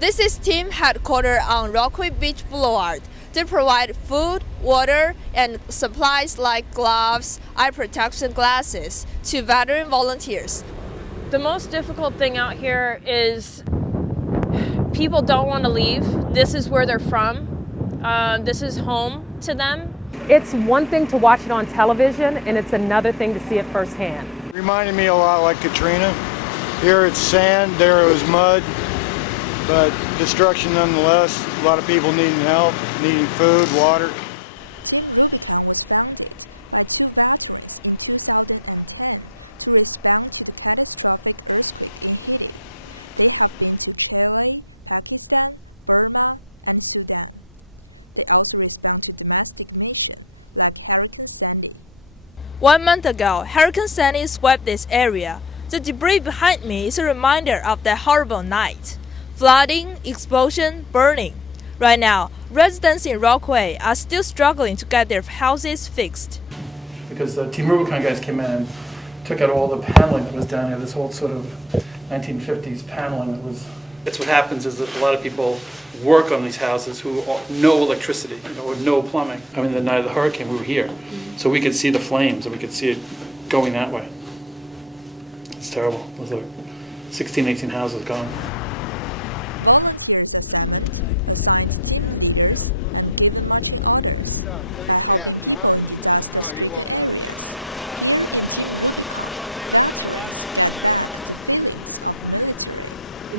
This is team headquarters on Rockaway Beach Boulevard. They provide food, water, and supplies like gloves, eye protection glasses to veteran volunteers. The most difficult thing out here is people don't want to leave. This is where they're from. This is home to them. It's one thing to watch it on television, and it's another thing to see it firsthand. Reminded me a lot like Katrina. Here it's sand, there it was mud, but destruction nonetheless. A lot of people needing help, needing food, water. One month ago, Hurricane Sandy swept this area. The debris behind me is a reminder of that horrible night. Flooding, explosion, burning. Right now, residents in Rockaway are still struggling to get their houses fixed. Because the Team Rubicon guys came in and took out all the paneling that was down here, this old sort of 1950s paneling that was... That's what happens is that a lot of people work on these houses who no electricity, or no plumbing. I mean, the night of the hurricane, we were here, so we could see the flames and we could see it going that way. It's terrible. It was like 16, 18 houses gone.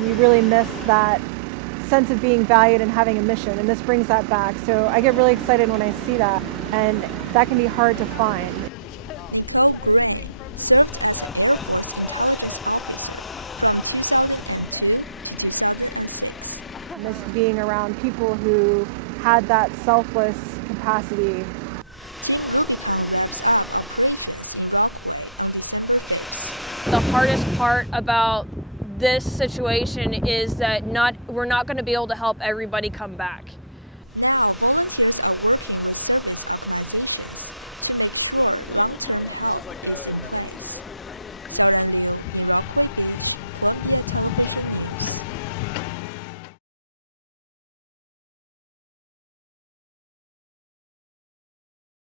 You really miss that sense of being valued and having a mission, and this brings that back. So I get really excited when I see that, and that can be hard to find. I missed being around people who had that selfless capacity. The hardest part about this situation is that we're not going to be able to help everybody come back.